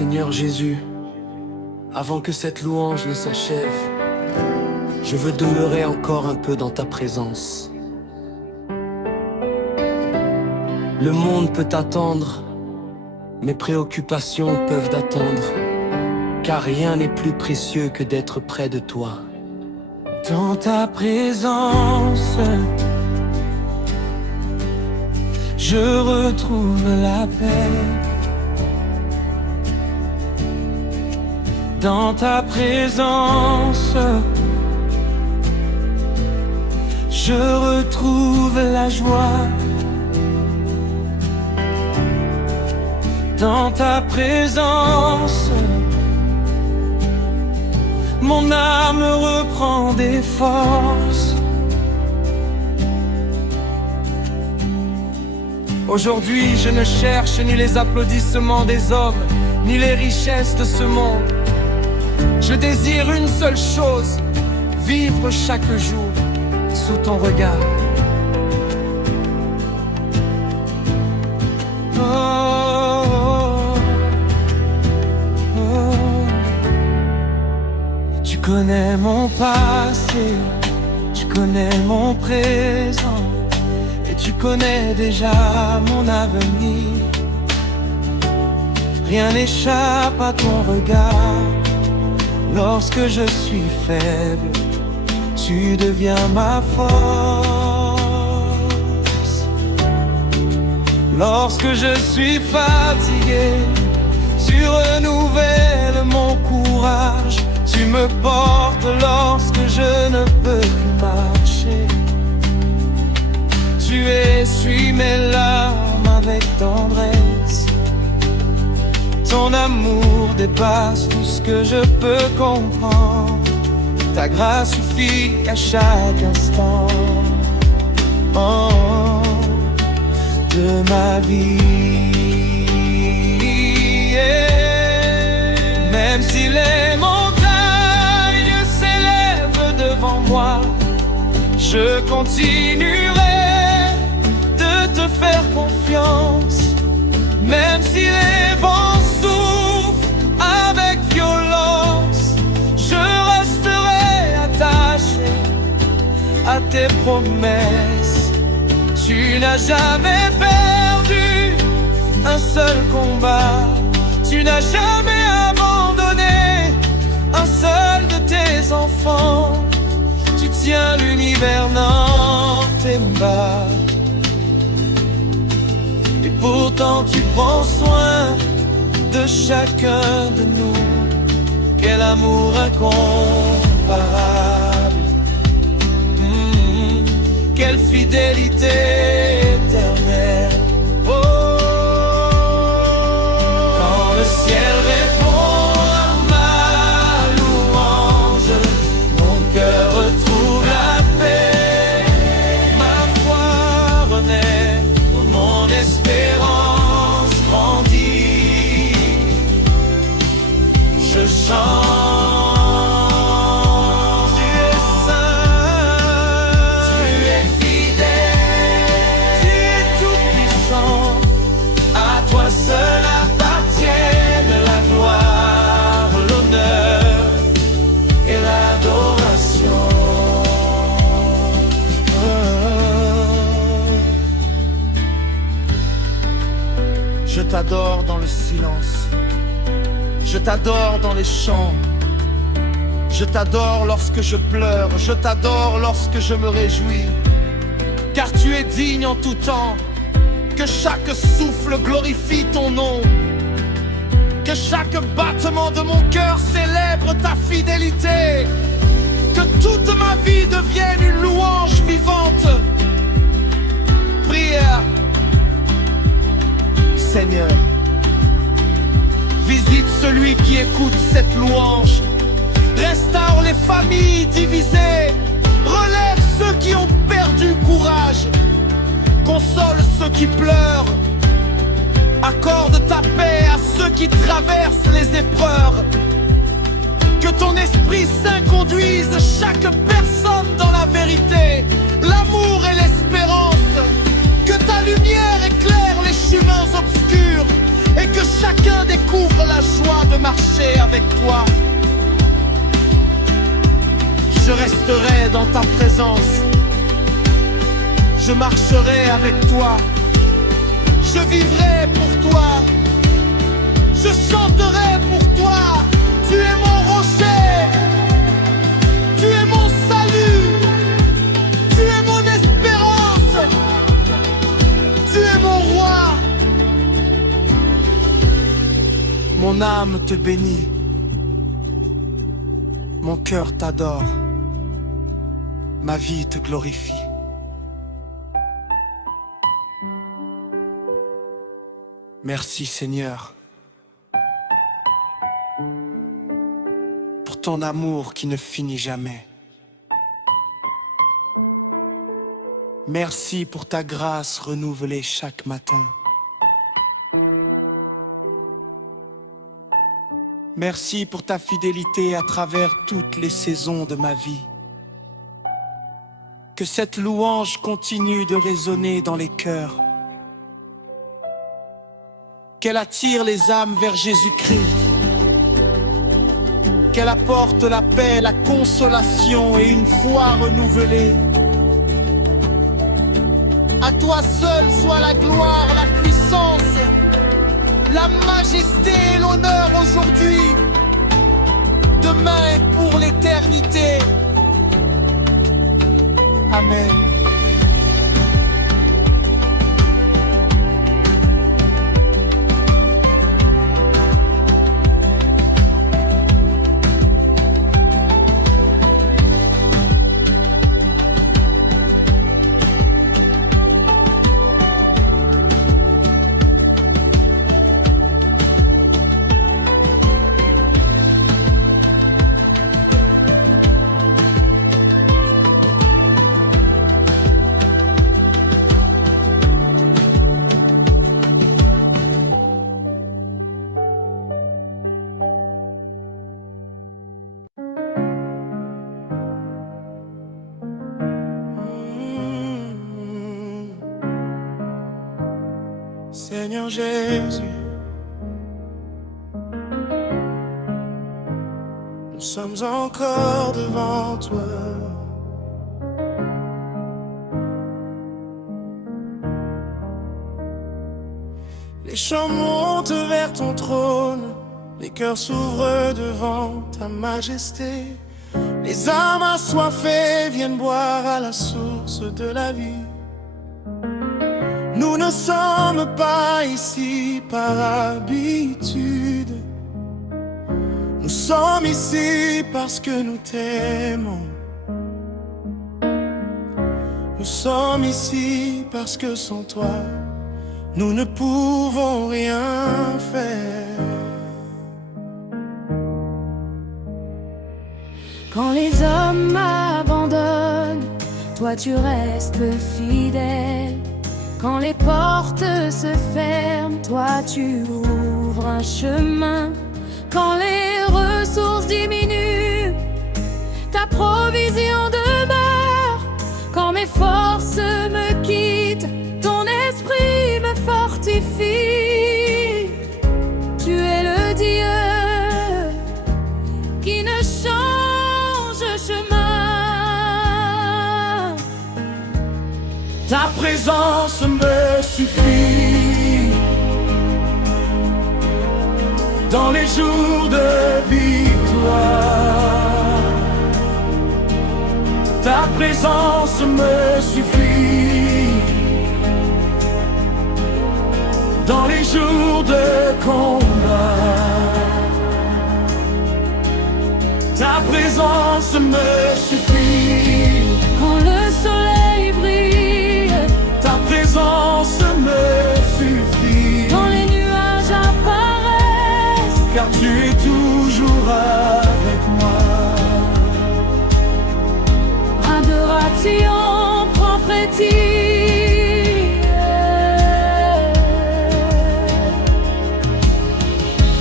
Seigneur Jésus, avant que cette louange ne s'achève, je veux demeurer encore un peu dans ta présence. Le monde peut attendre, mes préoccupations peuvent attendre, car rien n'est plus précieux que d'être près de toi. Dans ta présence, je retrouve la paix. Dans ta présence, je retrouve la joie. Dans ta présence, mon âme reprend des forces. Aujourd'hui, je ne cherche ni les applaudissements des hommes, ni les richesses de ce monde. Je désire une seule chose, vivre chaque jour sous ton regard. Tu connais mon passé, tu connais mon présent, et tu connais déjà mon avenir. Rien n'échappe à ton regard. Lorsque je suis faible, tu deviens ma force. Lorsque je suis fatigué, tu renouvelles mon courage. Tu me portes lorsque je ne peux plus marcher. Tu essuies mes larmes avec tendresse. Ton amour dépasse tout ce que je peux comprendre. Ta grâce suffit à chaque instant de ma vie. Même si les montagnes s'élèvent devant moi, je continuerai de te faire confiance. Même si les vents soufflent avec violence, je resterai attaché à tes promesses. Tu n'as jamais perdu un seul combat. Tu n'as jamais abandonné un seul de tes enfants. Tu tiens l'univers dans tes mains. Et pourtant tu prends soin de chacun de nous. Quel amour incomparable, quelle fidélité éternelle. Quand le ciel répond à ma louange, mon cœur retrouve la paix. Ma foi renaît, mon espérance grandit. Je chante, tu es saint, tu es fidèle, tu es tout puissant. À toi seul appartiennent la gloire, l'honneur et l'adoration. Je t'adore dans le silence, je t'adore dans les chants, je t'adore lorsque je pleure, je t'adore lorsque je me réjouis. Car tu es digne en tout temps, que chaque souffle glorifie ton nom, que chaque battement de mon cœur célèbre ta fidélité, que toute ma vie devienne une louange vivante. Prière. Seigneur, visite celui qui écoute cette louange. Restaure les familles divisées. Relève ceux qui ont perdu courage. Console ceux qui pleurent. Accorde ta paix à ceux qui traversent les épreuves. Que ton Esprit Saint conduise chaque personne dans la vérité, l'amour et l'espérance. Que ta lumière éclaire les chemins obscurs et que chacun des découvre la joie de marcher avec toi. Je resterai dans ta présence. Je marcherai avec toi. Je vivrai pour toi. Je chanterai pour toi. Tu es mon rocher. Tu es mon salut. Tu es mon espérance. Tu es mon roi. Mon âme te bénit. Mon cœur t'adore. Ma vie te glorifie. Merci Seigneur pour ton amour qui ne finit jamais. Merci pour ta grâce renouvelée chaque matin. Merci pour ta fidélité à travers toutes les saisons de ma vie. Que cette louange continue de résonner dans les cœurs. Qu'elle attire les âmes vers Jésus-Christ. Qu'elle apporte la paix, la consolation et une foi renouvelée. À toi seul soit la gloire, la puissance, la majesté et l'honneur aujourd'hui, demain et pour l'éternité. Amen. Seigneur Jésus, nous sommes encore devant toi. Les chants montent vers ton trône, les cœurs s'ouvrent devant ta majesté. Les âmes assoiffées viennent boire à la source de la vie. Nous ne sommes pas ici par habitude. Nous sommes ici parce que nous t'aimons. Nous sommes ici parce que sans toi, nous ne pouvons rien faire. Quand les hommes m'abandonnent, toi tu restes fidèle. Quand les portes se ferment, toi tu ouvres un chemin. Quand les ressources diminuent, ta provision demeure. Quand mes forces me quittent, ton esprit me fortifie. Tu es le Dieu qui ne change chemin. Ta présence me suffit. Dans les jours de victoire, ta présence me suffit. Dans les jours de combat, ta présence me suffit. Quand le soleil brille, ta présence me suffit. quand les nuages apparaissent, car tu es toujours avec moi. adoration prophétique.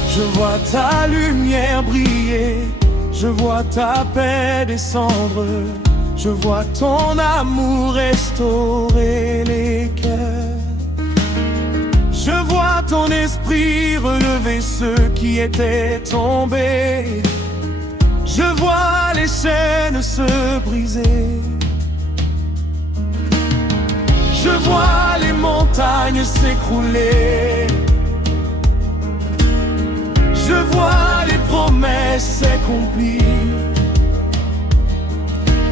Je vois ta lumière briller, je vois ta paix descendre, je vois ton amour restaurer les cœurs. Je vois ton esprit relever ceux qui étaient tombés. Je vois les chaînes se briser. Je vois les montagnes s'écrouler. Je vois les promesses s'accomplir.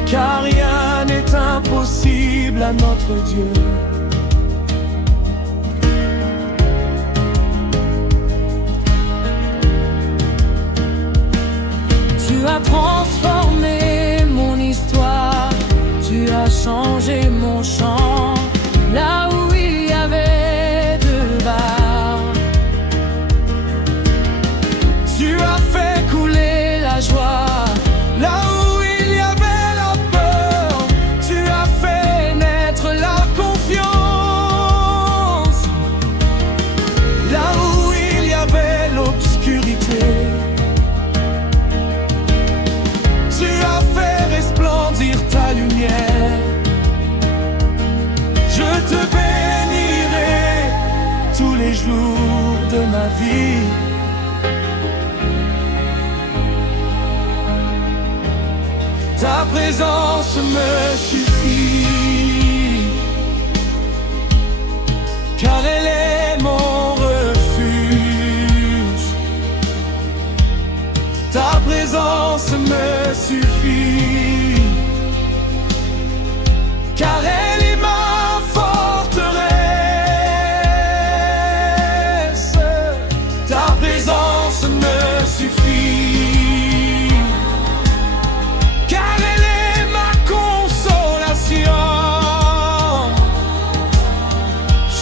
Car rien n'est impossible à notre Dieu. Tu as transformé mon histoire, tu as changé mon chant, là où il y avait deux barres. Tu as fait couler la joie, là où il y avait la peur. Tu as fait naître la confiance, là où il y avait l'obscurité. Tu as fait resplendir ta lumière. Je te bénirai tous les jours de ma vie. Ta présence me suffit, car elle est mon refuge. Ta présence me suffit, car elle est ma forteresse. Ta présence me suffit, car elle est ma consolation.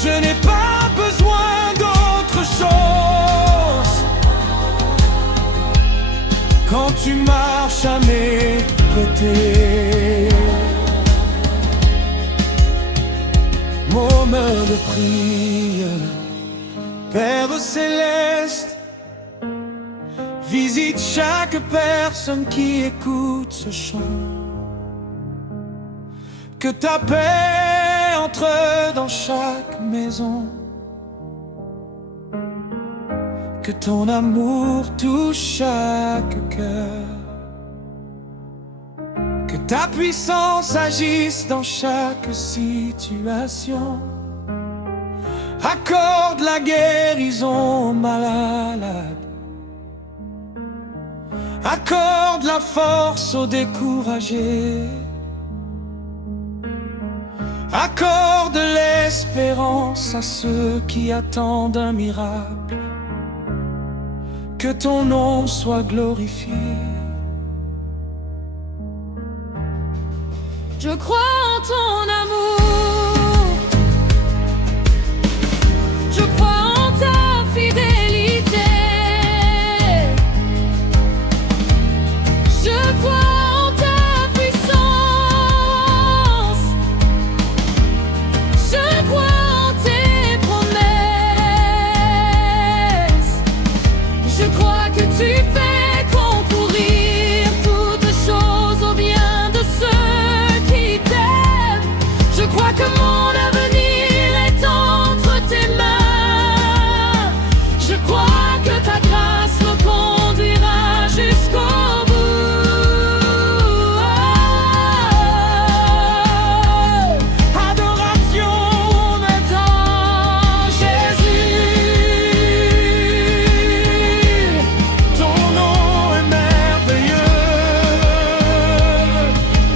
Je n'ai pas besoin d'autre chose quand tu marches à mes côtés. Môme de prière, Père céleste, visite chaque personne qui écoute ce chant. Que ta paix entre dans chaque maison. Que ton amour touche chaque cœur. Que ta puissance agisse dans chaque situation. Accorde la guérison aux malades. Accorde la force aux découragés. Accorde l'espérance à ceux qui attendent un miracle. Que ton nom soit glorifié. Je crois en ton amour, je crois en ta fidélité. Je crois en ta puissance, je crois en tes promesses. Je crois que tu fais concourir toutes choses au bien de ceux qui t'aiment. Je crois que mon avenir est entre tes mains. Je crois que ta grâce me conduira jusqu'au bout. Adoration maintenant, Jésus. Ton nom est merveilleux.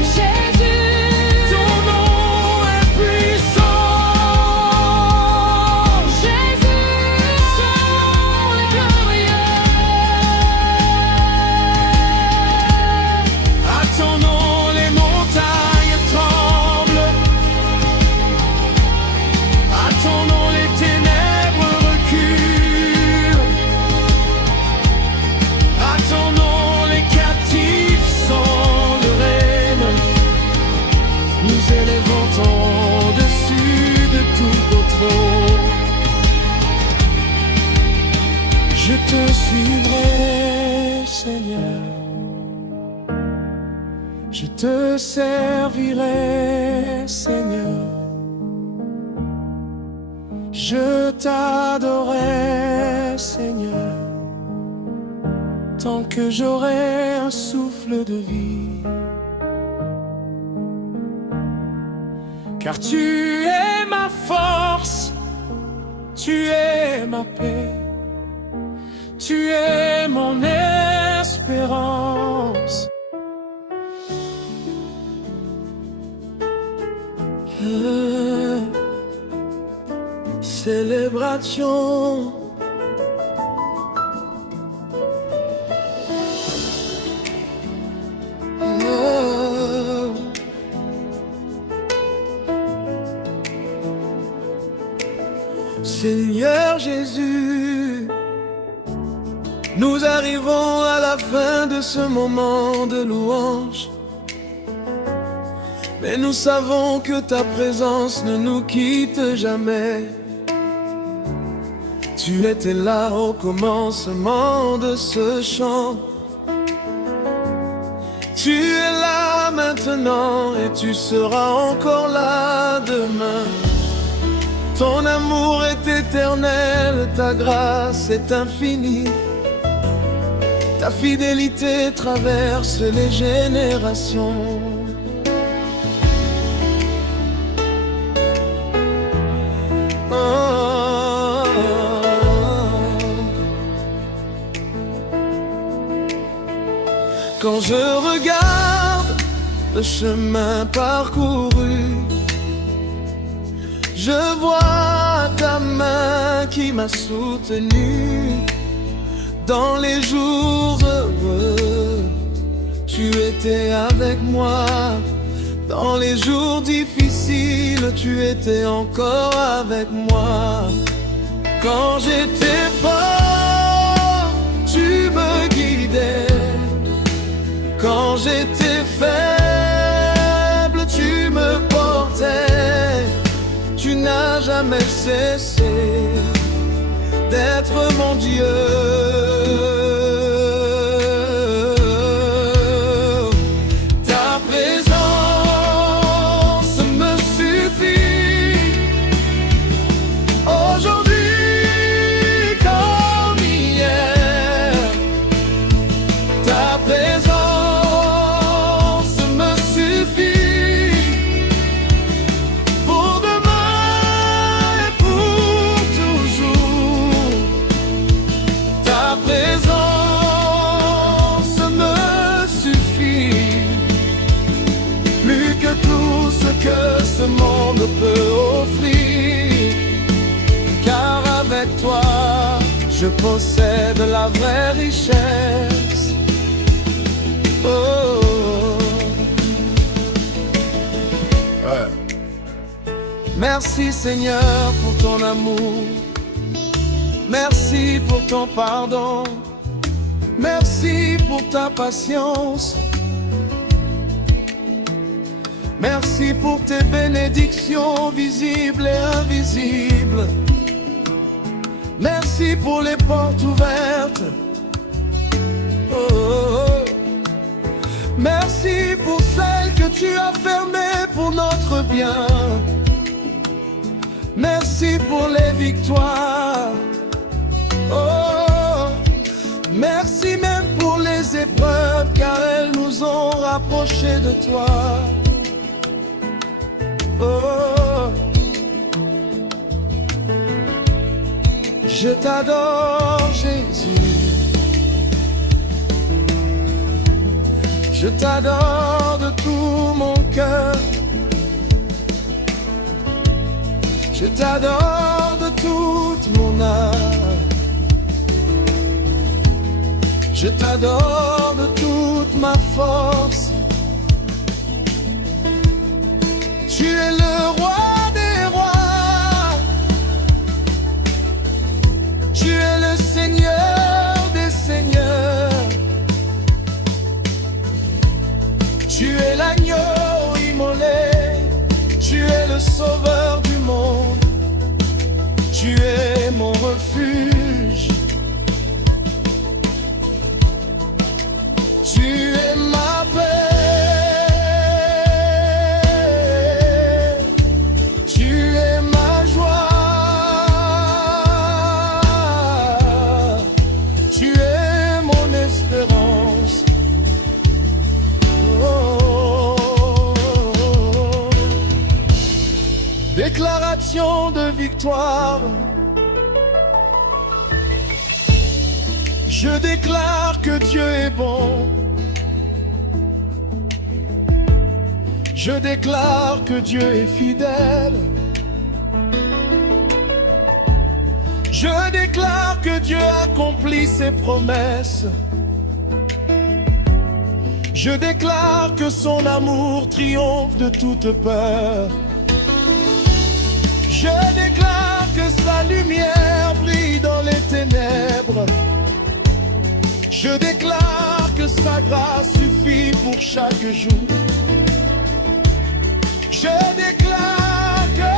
Jésus, Ton nom est puissant. Jésus, son nom est glorieux. À ton nom les montagnes tremblent. À ton nom les ténèbres reculent. À ton nom les captifs s'enlèvent. Nous élevons au-dessus de tout autre. Je te suivrai, Seigneur. Je te servirai, Seigneur. Je t'adorerai, Seigneur, tant que j'aurai un souffle de vie. Car tu es ma force, tu es ma paix, tu es mon espérance. Célébration. Seigneur Jésus, nous arrivons à la fin de ce moment de louange. Mais nous savons que ta présence ne nous quitte jamais. Tu étais là au commencement de ce chant. Tu es là maintenant et tu seras encore là demain. Ton amour est éternel, ta grâce est infinie. Ta fidélité traverse les générations. Quand je regarde le chemin parcouru, je vois ta main qui m'a soutenu. Dans les jours heureux, tu étais avec moi. Dans les jours difficiles, tu étais encore avec moi. Quand j'étais fort, tu me guidais. Quand j'étais faible, tu me portais. Tu n'as jamais cessé d'être mon Dieu. Ta présence me suffit. Aujourd'hui comme hier, ta présence que ce monde peut offrir. Car avec toi, je possède la vraie richesse. Oh. Ouais. Merci Seigneur pour ton amour. Merci pour ton pardon. Merci pour ta patience. Merci pour tes bénédictions visibles et invisibles. Merci pour les portes ouvertes. Oh, oh, oh. Merci pour celles que tu as fermées pour notre bien. Merci pour les victoires. Oh, merci même pour les épreuves, car elles nous ont rapprochés de toi. Oh, je t'adore Jésus, je t'adore de tout mon cœur, je t'adore de toute mon âme, je t'adore de toute ma force. Tu es le roi des rois, tu es le Seigneur des seigneurs, tu es l'agneau immolé, tu es le sauveur du monde, tu es mon refuge, tu es ma paix. victoire. Je déclare que Dieu est bon. Je déclare que Dieu est fidèle. Je déclare que Dieu accomplit ses promesses. Je déclare que son amour triomphe de toute peur. Je déclare que sa lumière brille dans les ténèbres. Je déclare que sa grâce suffit pour chaque jour. Je déclare que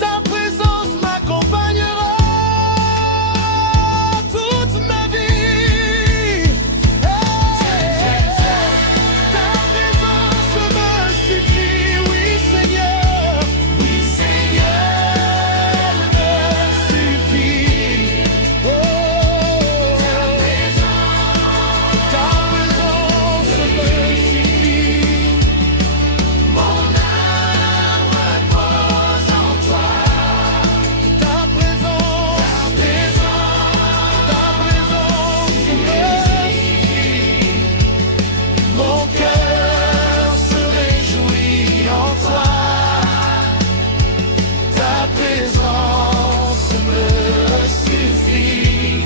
sa présence m'accompagnera toute ma vie. Ta présence me suffit, oui Seigneur. Oui Seigneur, me suffit. Ta présence me suffit. Mon âme repose en toi. Ta présence me suffit. Mon cœur se réjouit en toi. Ta présence me suffit.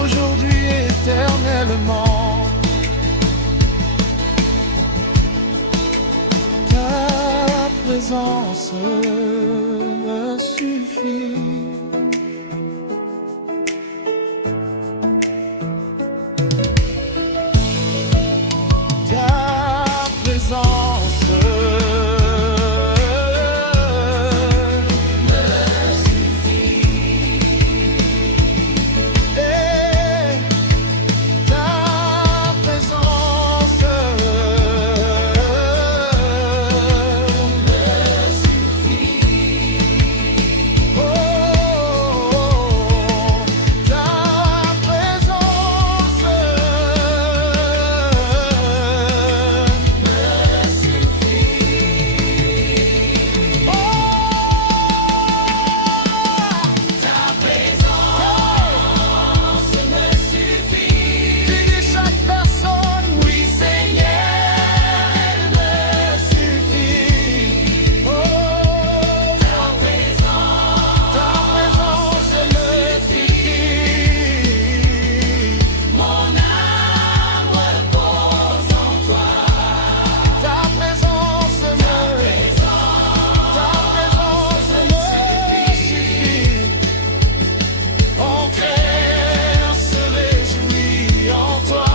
Aujourd'hui éternellement. Ta présence me suffit. Ta présence me suffit. Et ta présence me suffit. Oh, ta présence me suffit. Oh, ta présence me suffit. Dis chaque personne, oui Seigneur, elle me suffit. Oh, ta présence me suffit. Mon âme repose en toi. Ta présence me suffit. Mon cœur se réjouit en toi.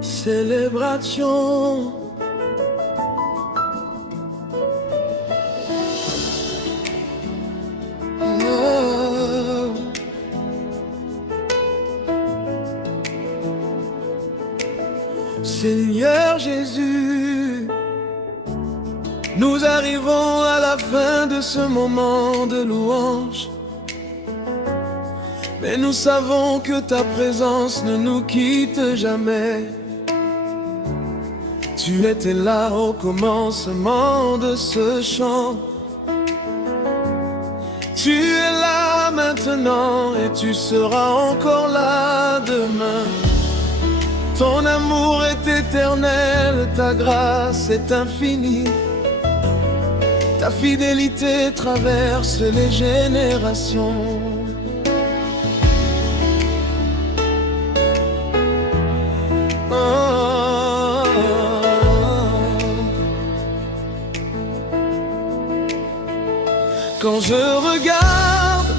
Célébration. Seigneur Jésus, nous arrivons à la fin de ce moment de louange. Mais nous savons que ta présence ne nous quitte jamais. Tu étais là au commencement de ce chant. Tu es là maintenant et tu seras encore là demain. Ton amour est éternel, ta grâce est infinie. Ta fidélité traverse les générations. Quand je regarde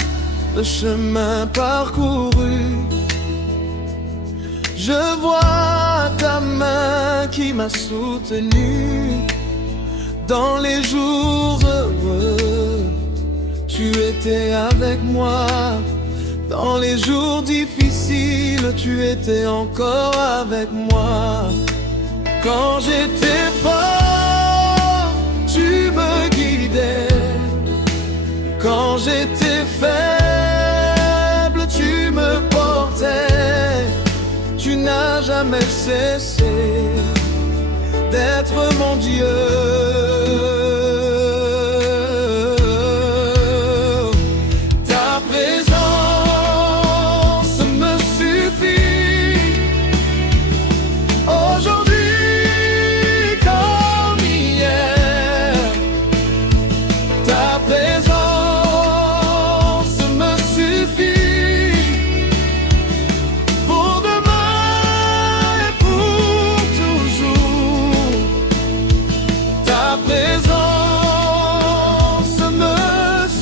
le chemin parcouru, je vois ta main qui m'a soutenu. Dans les jours heureux, tu étais avec moi. Dans les jours difficiles, tu étais encore avec moi. Quand j'étais fort, tu me guidais. Quand j'étais faible, tu me portais. Tu n'as jamais cesser d'être mon Dieu. Ta présence me suffit aujourd'hui comme hier. Ta présence me suffit pour demain et pour toujours. Ta présence me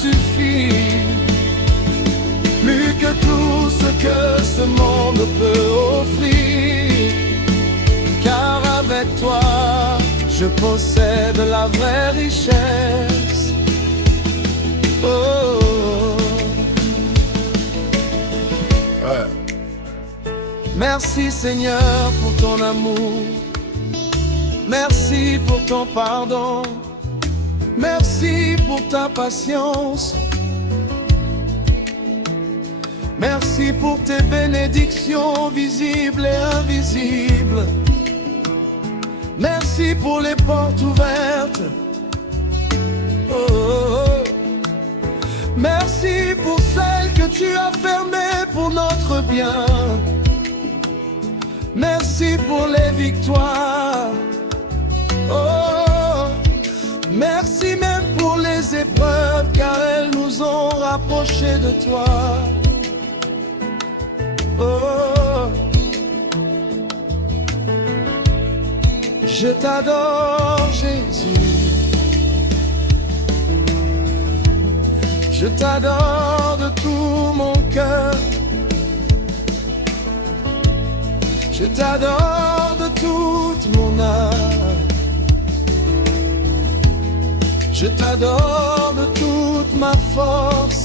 suffit, plus que tout ce que ce monde peut offrir. Car avec toi, je possède la vraie richesse. Oh. Ouais. Merci Seigneur pour ton amour. Merci pour ton pardon. Merci pour ta patience. Merci pour tes bénédictions visibles et invisibles. Merci pour les portes ouvertes. Oh, oh, oh. Merci pour celles que tu as fermées pour notre bien. Merci pour les victoires. Oh, merci même pour les épreuves, car elles nous ont rapprochés de toi. Oh, je t'adore Jésus, je t'adore de tout mon cœur, je t'adore de toute mon âme, je t'adore de toute ma force.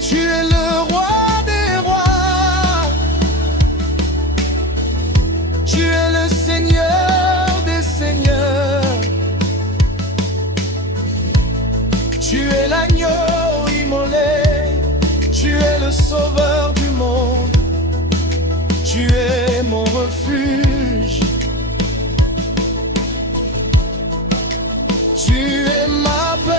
Tu es le roi des rois, tu es le Seigneur des seigneurs, tu es l'agneau immolé, tu es le sauveur du monde, tu es mon refuge, tu es ma paix.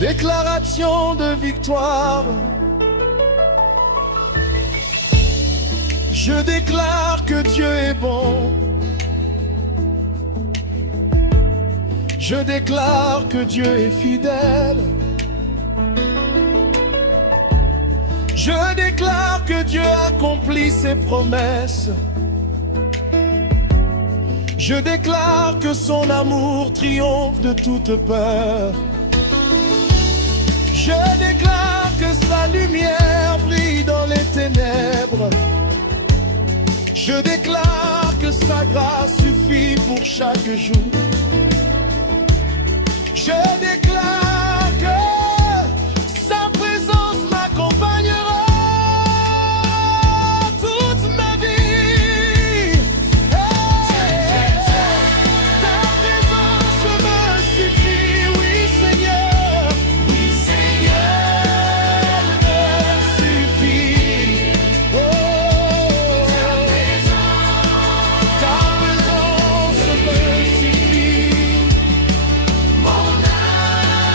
Déclaration de victoire. Je déclare que Dieu est bon. Je déclare que Dieu est fidèle. Je déclare que Dieu accomplit ses promesses. Je déclare que son amour triomphe de toute peur. Je déclare que sa lumière brille dans les ténèbres. Je déclare que sa grâce suffit pour chaque jour. Je déclare que sa présence m'accompagnera toute ma vie. Hey, ta présence me suffit, oui Seigneur. Oui Seigneur, me suffit. Oh, ta présence me suffit. Mon âme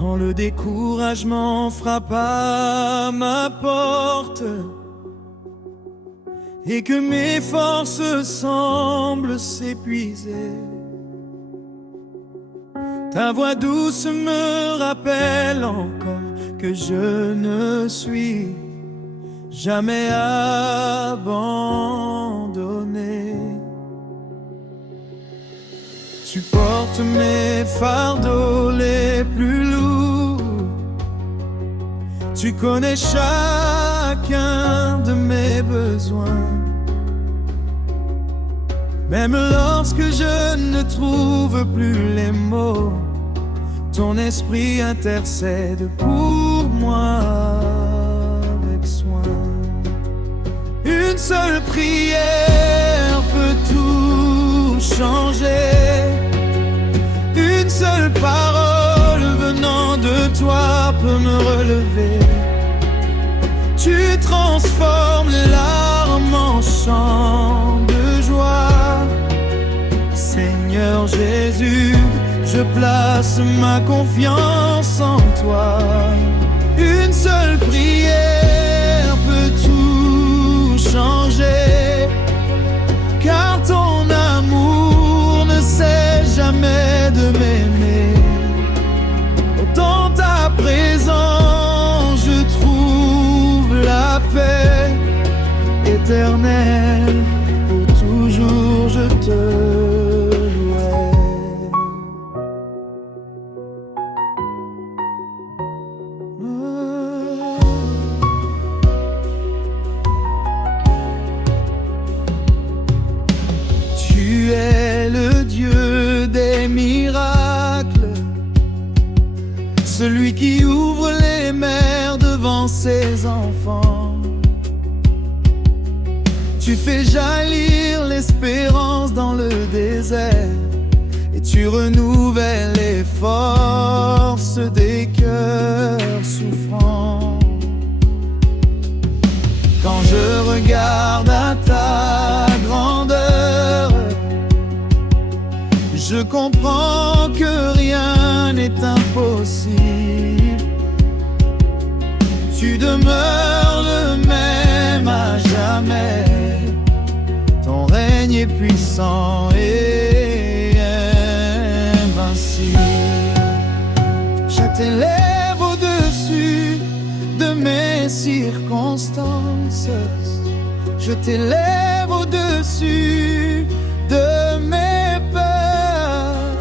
Quand le découragement frappe à ma porte et que mes forces semblent s'épuiser, ta voix douce me rappelle encore que je ne suis jamais abandonné. Tu portes mes fardeaux les plus lourds, tu connais chacun de mes besoins. Même lorsque je ne trouve plus les mots, ton esprit intercède pour moi avec soin. Une seule prière peut tout changer. Une seule parole venant de toi peut me relever. Tu transformes les larmes en chants de joie. Seigneur Jésus, je place ma confiance en toi. Une seule prière peut tout changer, car ton amour ne cesse jamais de m'aimer. Dans ta présence, je trouve la paix éternelle. Pour toujours, je te louerai. Tu es le Dieu des miracles, celui qui ouvre les mers devant ses enfants. Tu fais jaillir l'espérance dans le désert, et tu renouvelles les forces des cœurs souffrants. Quand je regarde à ta grandeur, je comprends que rien n'est impossible. Tu demeures le même à jamais. Ton règne est puissant et invincible. Je t'élève au-dessus de mes circonstances. Je t'élève au-dessus de mes peurs,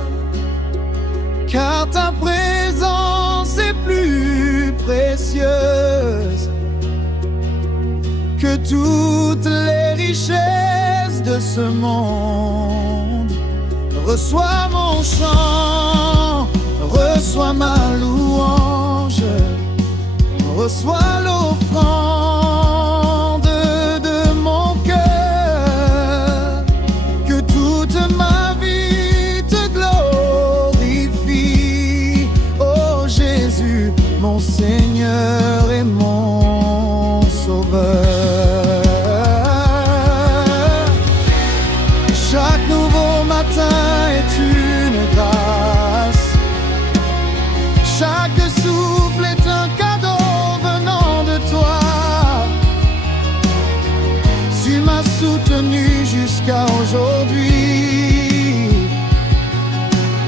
car ta présence est plus précieuse que toutes les richesses de ce monde. Reçois mon chant, reçois ma louange, reçois l'offrande de mon cœur. Que toute ma vie te glorifie, ô Jésus, mon Seigneur et mon Sauveur. Chaque nouveau matin est une grâce, chaque souffle est un cadeau venant de toi. Tu m'as soutenu jusqu'à aujourd'hui,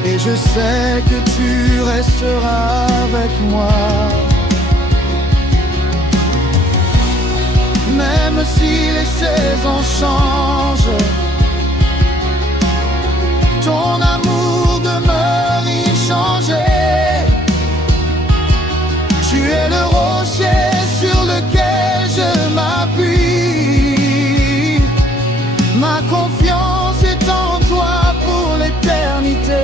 et je sais que tu resteras avec moi. Même si les saisons changent, ton amour demeure inchangé. Tu es le rocher sur lequel je m'appuie. Ma confiance est en toi pour l'éternité.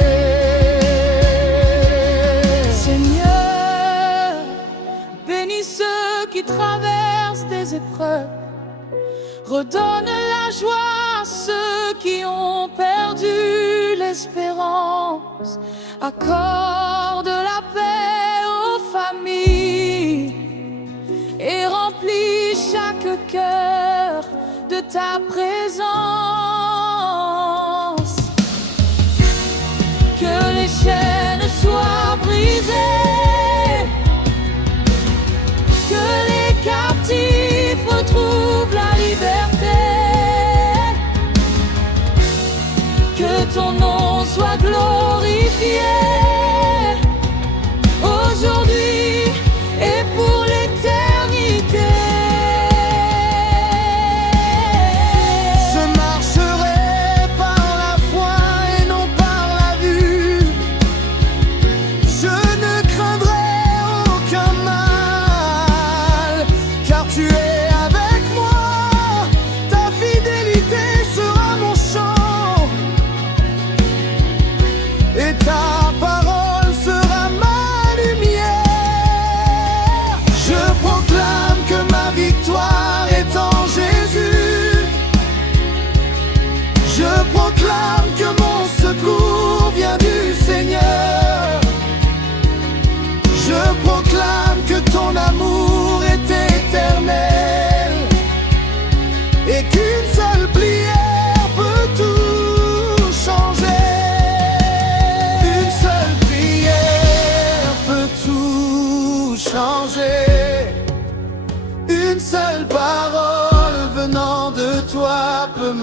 Seigneur, bénis ceux qui traversent des épreuves. Redonne la joie à ceux qui ont perdu l'espérance. Accorde la paix aux familles et remplis chaque cœur de ta présence. Que les chaînes soient brisées,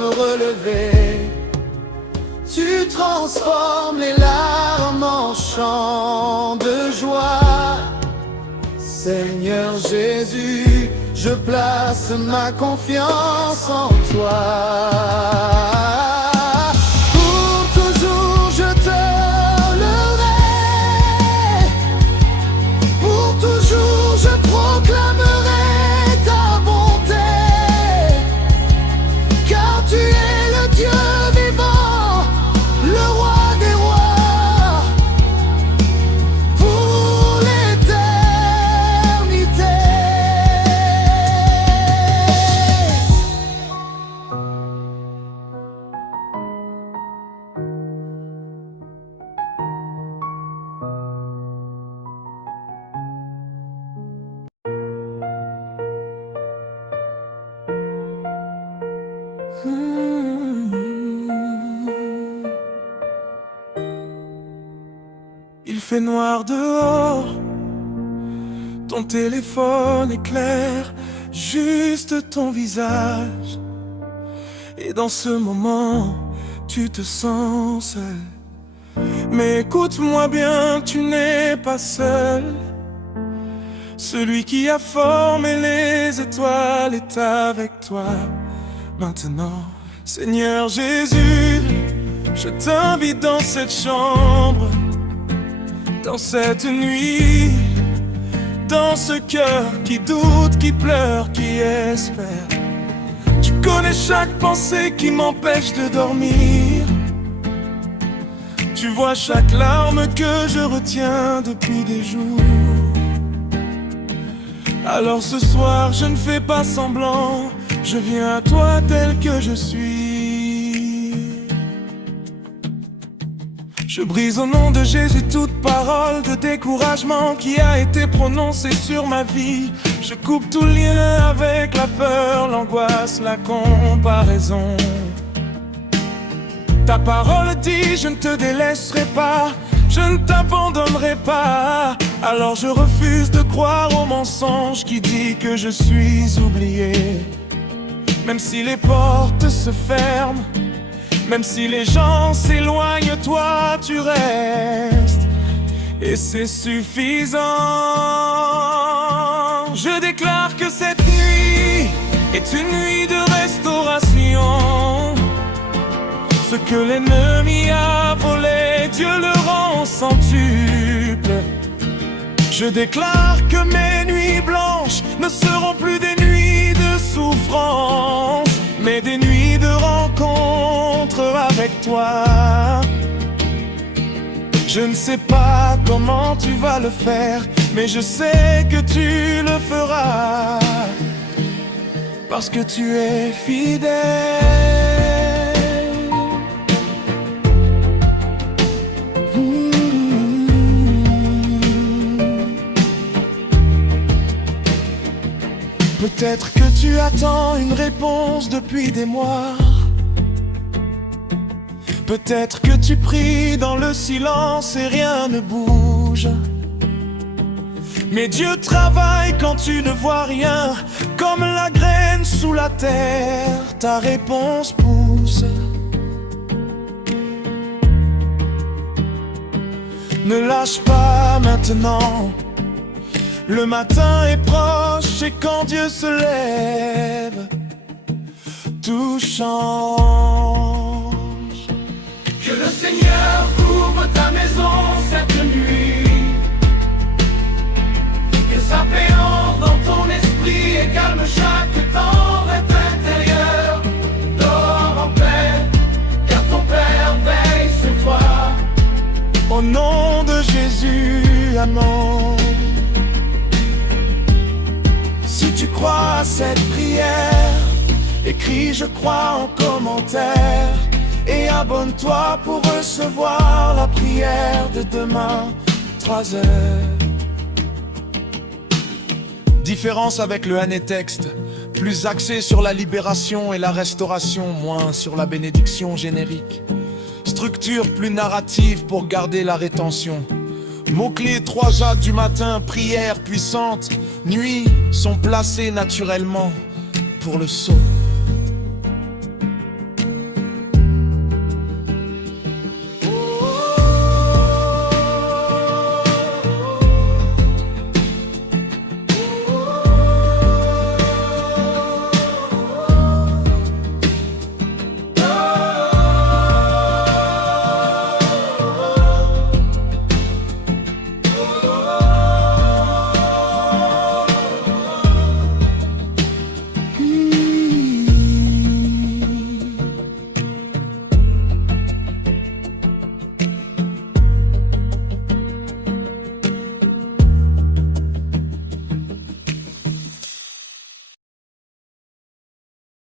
me relever. Tu transformes les larmes en chants de joie. Seigneur Jésus, je place ma confiance en toi. Pour toujours je te louerai. Pour toujours je proclamerai ta bonté. Car tu es le Dieu vivant, le roi des rois, pour l'éternité. Il fait noir dehors, ton téléphone éclaire juste ton visage. Et dans ce moment, tu te sens seul. Mais écoute-moi bien, tu n'es pas seul. Celui qui a formé les étoiles est avec toi maintenant. Seigneur Jésus, je t'invite dans cette chambre, dans cette nuit, dans ce cœur qui doute, qui pleure, qui espère. Tu connais chaque pensée qui m'empêche de dormir. Tu vois chaque larme que je retiens depuis des jours. Alors ce soir je ne fais pas semblant, je viens à toi tel que je suis. Je brise au nom de Jésus toute parole de découragement qui a été prononcée sur ma vie. Je coupe tout lien avec la peur, l'angoisse, la comparaison. Ta parole dit, je ne te délaisserai pas, je ne t'abandonnerai pas. Alors je refuse de croire au mensonge qui dit que je suis oublié. Même si les portes se ferment, même si les gens s'éloignent, toi tu restes. Et c'est suffisant. Je déclare que cette nuit est une nuit de restauration. Ce que l'ennemi a volé, Dieu le rend centuple. Je déclare que mes nuits blanches ne seront plus des nuits de souffrance, mais des nuits de rencontre avec toi. Je ne sais pas comment tu vas le faire, mais je sais que tu le feras, parce que tu es fidèle. Peut-être que tu attends une réponse depuis des mois. Peut-être que tu pries dans le silence et rien ne bouge. Mais Dieu travaille quand tu ne vois rien. Comme la graine sous la terre, ta réponse pousse. Ne lâche pas maintenant. Le matin est proche et quand Dieu se lève, tout change. Que le Seigneur couvre ta maison cette nuit. Que sa paix entre dans ton esprit et calme chaque tempête intérieure. Dors en paix, car ton Père veille sur toi. Au nom de Jésus, amen. Si tu crois à cette prière, écris je crois en commentaire et abonne-toi pour recevoir la prière de demain, 3 heures. Différence avec le Hanétexte, plus axé sur la libération et la restauration, moins sur la bénédiction générique. Structure plus narrative pour garder la rétention. Mots-clés 3A du matin, prière puissante, nuit sont placés naturellement pour le saut.